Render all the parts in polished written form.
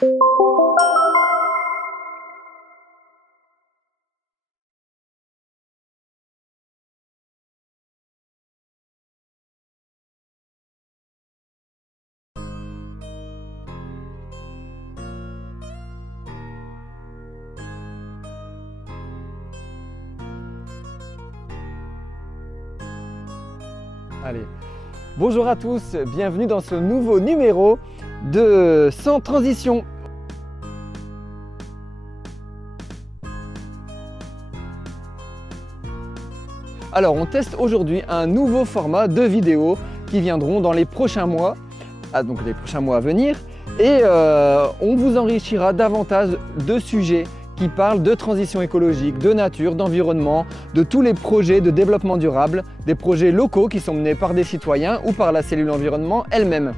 Allez, bonjour à tous, bienvenue dans ce nouveau numéro de Sans Transition. Alors, on teste aujourd'hui un nouveau format de vidéos qui viendront dans les prochains mois, donc les prochains mois à venir, et on vous enrichira davantage de sujets qui parlent de transition écologique, de nature, d'environnement, de tous les projets de développement durable, des projets locaux qui sont menés par des citoyens ou par la cellule environnement elle-même.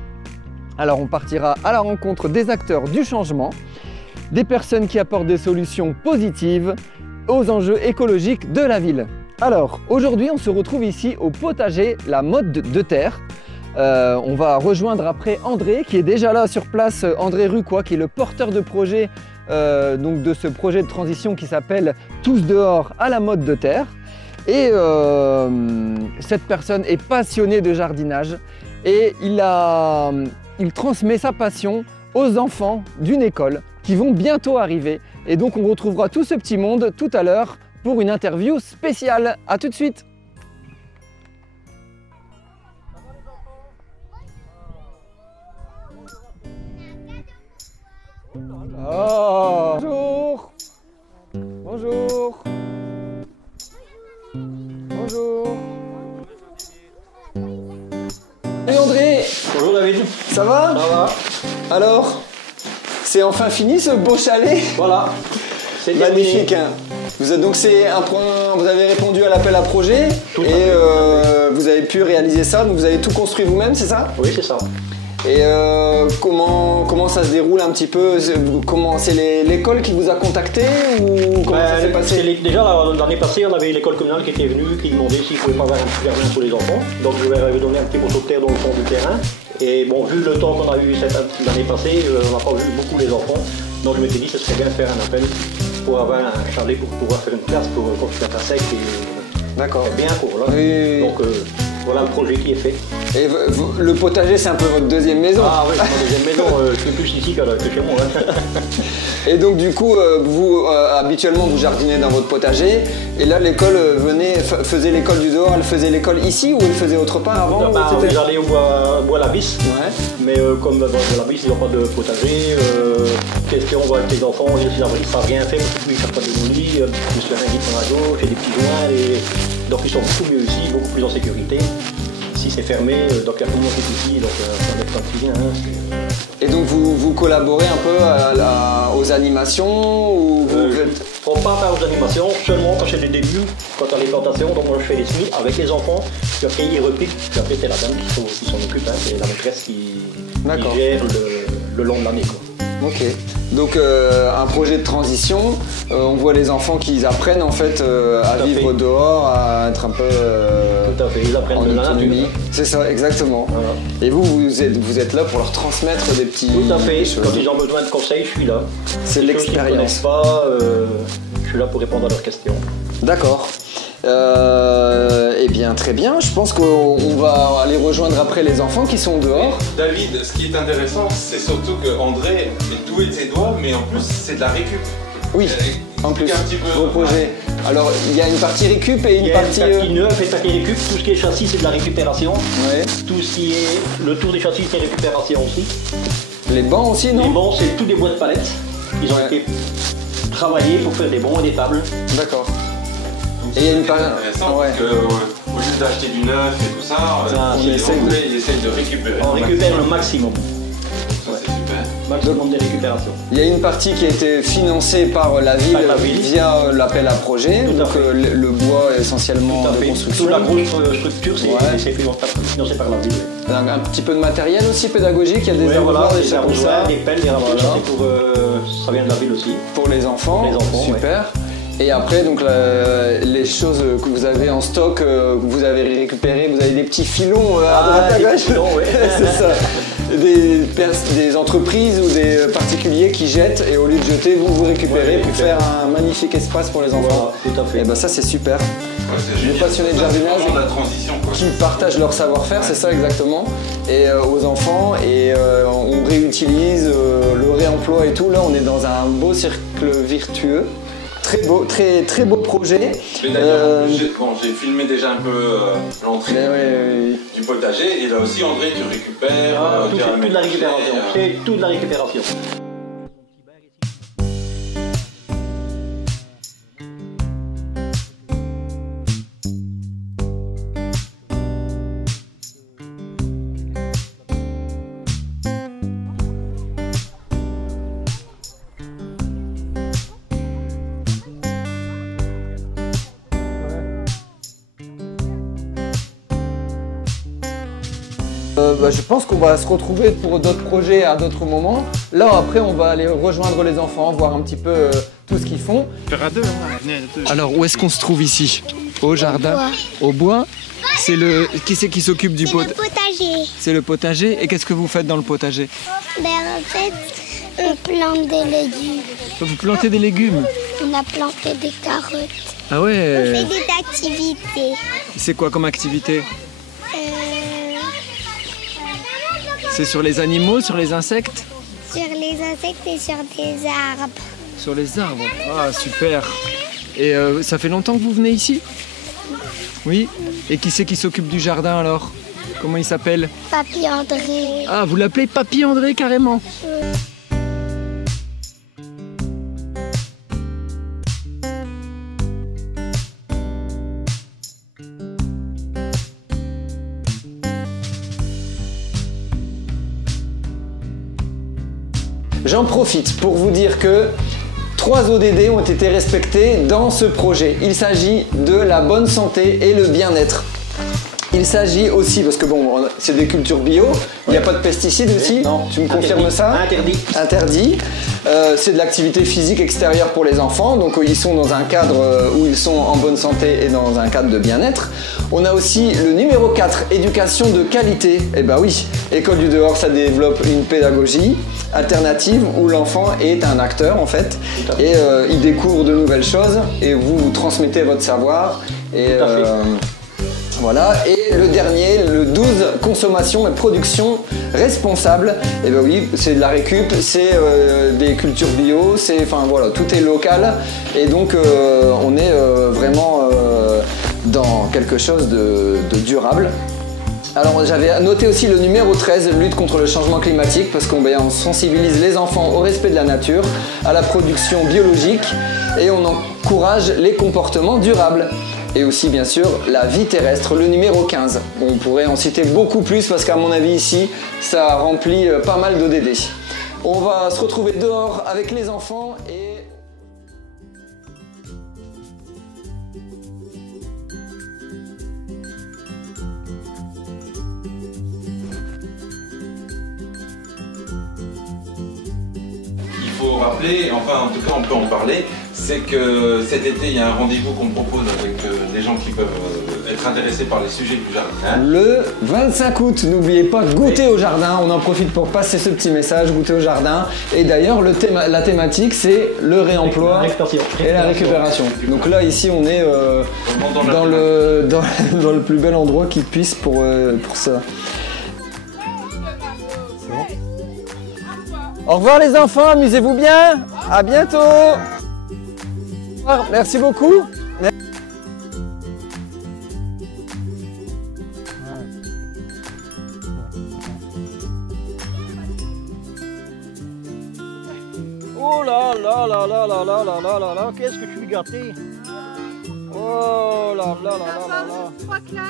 Alors on partira à la rencontre des acteurs du changement, des personnes qui apportent des solutions positives aux enjeux écologiques de la ville. Alors aujourd'hui on se retrouve ici au potager La Motte de Terre. On va rejoindre après André qui est déjà là sur place, André Rucois qui est le porteur de projet donc de ce projet de transition qui s'appelle Tous dehors à la Motte de Terre. Et cette personne est passionnée de jardinage et il transmet sa passion aux enfants d'une école qui vont bientôt arriver. Et donc on retrouvera tout ce petit monde tout à l'heure pour une interview spéciale. A tout de suite. Oh, bonjour. Bonjour. Bonjour. Salut André. Bonjour David. Ça va? Ça va. Alors, c'est enfin fini ce beau chalet? Voilà. C'est magnifique. Hein. Vous avez répondu à l'appel à projet et vous avez pu réaliser ça, donc vous avez tout construit vous-même, c'est ça? Oui, c'est ça. Et comment ça se déroule un petit peu? C'est l'école qui vous a contacté ou comment ça s'est passé? Déjà l'année passée, on avait l'école communale qui était venue, qui demandait s'il ne pouvait pas avoir un petit jardin pour les enfants. Donc je leur avais donné un petit morceau de terre dans le fond du terrain. Et bon, vu le temps qu'on a eu l'année passée, on n'a pas vu beaucoup les enfants. Donc je m'étais dit que ce serait bien de faire un appel pour avoir un chalet pour pouvoir faire une place pour construire un sec et d'accord. Bien court là. Oui. Donc voilà le projet qui est fait. Et le potager, c'est un peu votre deuxième maison? Ah oui, c'est ma deuxième maison, je suis plus ici que chez moi. Hein. Et donc du coup, vous habituellement vous jardinez dans votre potager, et là l'école faisait l'école du dehors, elle faisait l'école ici ou elle faisait autre part avant? J'allais au Bois-la-Vis, ouais. Mais comme dans Bois-la-Vis, ils n'ont pas de potager, question, on va avec les enfants, ils ne savent rien faire, parce qu'ils ne savent pas démolir, je me suis rien dit dans la gauche, j'ai des petits joints, donc ils sont beaucoup mieux ici, beaucoup plus en sécurité. Si c'est fermé, donc il y a tout le monde qui est ici, donc ça va être tranquille. Hein, et donc vous collaborez un peu aux animations ou faut pas faire aux animations, seulement quand j'ai des débuts, quand on a les plantations, donc moi je fais les semis avec les enfants, puis après ils repiquent, puis après c'est la dame qui s'en occupe, hein, c'est la maîtresse qui gère le long de l'année. Ok, donc un projet de transition, on voit les enfants qui apprennent en fait à vivre dehors, à être un peu tout à fait. Ils apprennent de la nature. C'est ça, exactement. Voilà. Et vous êtes là pour leur transmettre des petits... Tout à fait, quand ils ont besoin de conseils, je suis là. C'est l'expérience. Ils ne connaissent pas, je suis là pour répondre à leurs questions. D'accord. Eh bien, très bien. Je pense qu'on va aller rejoindre après les enfants qui sont dehors. David, ce qui est intéressant, c'est surtout qu'André est doué de ses doigts, mais en plus, c'est de la récup. Oui, en plus, vos projets. Alors, il y a une partie récup et une partie... Il y a une partie neuve et une partie récup. Tout ce qui est châssis, c'est de la récupération. Ouais. Tout ce qui est... Le tour des châssis, c'est récupération aussi. Les bancs aussi, non? Les bancs, c'est tous des bois de palettes. Ils ont été travaillés pour faire des bancs et des tables. D'accord. Et il y a une partie intéressante parce que au lieu d'acheter du neuf et tout ça, il essaye de récupérer. On récupère le maximum. Ça c'est super. Maximum de récupération. Il y a une partie qui a été financée par la ville, via l'appel à projet, donc le bois essentiellement de construction. Toute la grosse structure, c'est financé par la ville. Un petit peu de matériel aussi pédagogique, il y a des arrosoirs, des choses comme ça. Des pelles, des ravages, ça vient de la ville aussi. Pour les enfants, super. Et après, donc, les choses que vous avez en stock, que vous avez récupérées, vous avez des petits filons à droite à gauche. Filons, ouais. C'est ça. des entreprises ou des particuliers qui jettent et au lieu de jeter, vous récupérez pour faire un magnifique espace pour les enfants. Voilà, tout à fait. Et ben ça c'est super. Les passionnés de jardinage la transition, quoi. qui partagent leur savoir-faire, c'est ça exactement, et aux enfants, et on réutilise le réemploi et tout. Là on est dans un beau cercle vertueux. Très beau, très beau projet. J'ai filmé déjà un peu l'entrée du potager et là aussi André tu récupères toute la récupération. C'est toute la récupération. Je pense qu'on va se retrouver pour d'autres projets à d'autres moments. Là après on va aller rejoindre les enfants, voir un petit peu tout ce qu'ils font. Faire à deux, hein. Alors où est-ce qu'on se trouve ici? Au jardin? Au bois. C'est le... Qui c'est qui s'occupe du potager? C'est le potager. C'est le potager. Et qu'est-ce que vous faites dans le potager? Ben en fait, on plante des légumes. Vous plantez des légumes? On a planté des carottes. Ah On ouais. fait des activités. C'est quoi comme activité? C'est sur les animaux, sur les insectes? Sur les insectes et sur des arbres. Sur les arbres. Ah super. Et ça fait longtemps que vous venez ici? Oui. Et qui c'est qui s'occupe du jardin alors? Comment il s'appelle? Papy André. Ah, vous l'appelez Papy André carrément? J'en profite pour vous dire que 3 ODD ont été respectés dans ce projet. Il s'agit de la bonne santé et le bien-être. Il s'agit aussi, parce que bon, c'est des cultures bio, il n'y a pas de pesticides aussi? Non. Tu me confirmes ça? Interdit. Interdit. C'est de l'activité physique extérieure pour les enfants, donc ils sont dans un cadre où ils sont en bonne santé et dans un cadre de bien-être. On a aussi le numéro 4, éducation de qualité. Eh ben oui, École du dehors, ça développe une pédagogie alternative où l'enfant est un acteur en fait, et il découvre de nouvelles choses et vous transmettez votre savoir. Et voilà, et le dernier, le 12, consommation et production responsable. Et ben oui, c'est de la récup, c'est des cultures bio, c'est, enfin voilà, tout est local. Et donc on est vraiment dans quelque chose de durable. Alors j'avais noté aussi le numéro 13, lutte contre le changement climatique, parce qu'on sensibilise les enfants au respect de la nature, à la production biologique, et on encourage les comportements durables. Et aussi bien sûr la vie terrestre, le numéro 15. On pourrait en citer beaucoup plus parce qu'à mon avis ici, ça remplit pas mal d'ODD. On va se retrouver dehors avec les enfants et... Il faut rappeler, enfin en tout cas on peut en parler, c'est que cet été il y a un rendez-vous qu'on propose avec des gens qui peuvent être intéressés par les sujets du jardin. Le 25 août, n'oubliez pas, goûter au jardin. On en profite pour passer ce petit message, goûter au jardin. Et d'ailleurs, la thématique, c'est le réemploi et la récupération. Donc là, ici, on est dans le plus bel endroit qui puisse pour ça. Au revoir les enfants, amusez-vous bien. À bientôt. Au revoir, merci beaucoup. Oh là là là là là là là là là là, qu'est-ce que tu es gâté. Oh là là là là là là.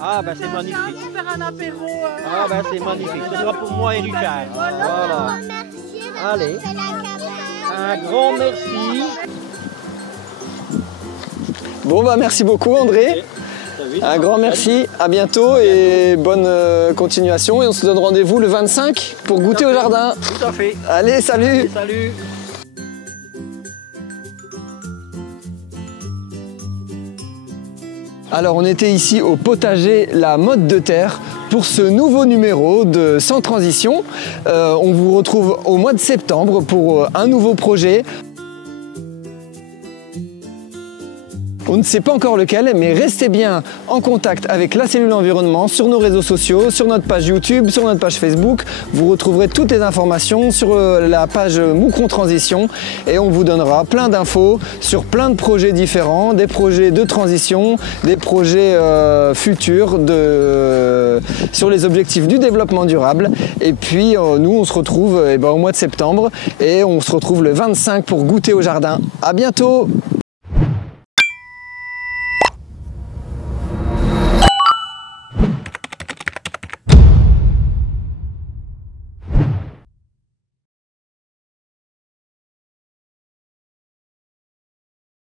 Ah ben c'est magnifique. Pour faire un apéro. Ah ben c'est magnifique. Ce sera pour moi et Richard. Voilà. Allez. Un grand merci. Bon bah merci beaucoup André. Un grand merci, à bientôt et bonne continuation. Et on se donne rendez-vous le 25 pour goûter au jardin. Tout à fait. Allez, salut. Salut. Alors on était ici au potager La Motte de Terre pour ce nouveau numéro de Sans Transition. On vous retrouve au mois de septembre pour un nouveau projet. On ne sait pas encore lequel, mais restez bien en contact avec la cellule environnement sur nos réseaux sociaux, sur notre page YouTube, sur notre page Facebook. Vous retrouverez toutes les informations sur la page Moucron Transition et on vous donnera plein d'infos sur plein de projets différents, des projets de transition, des projets futurs sur les objectifs du développement durable. Et puis nous on se retrouve au mois de septembre et on se retrouve le 25 pour goûter au jardin. À bientôt!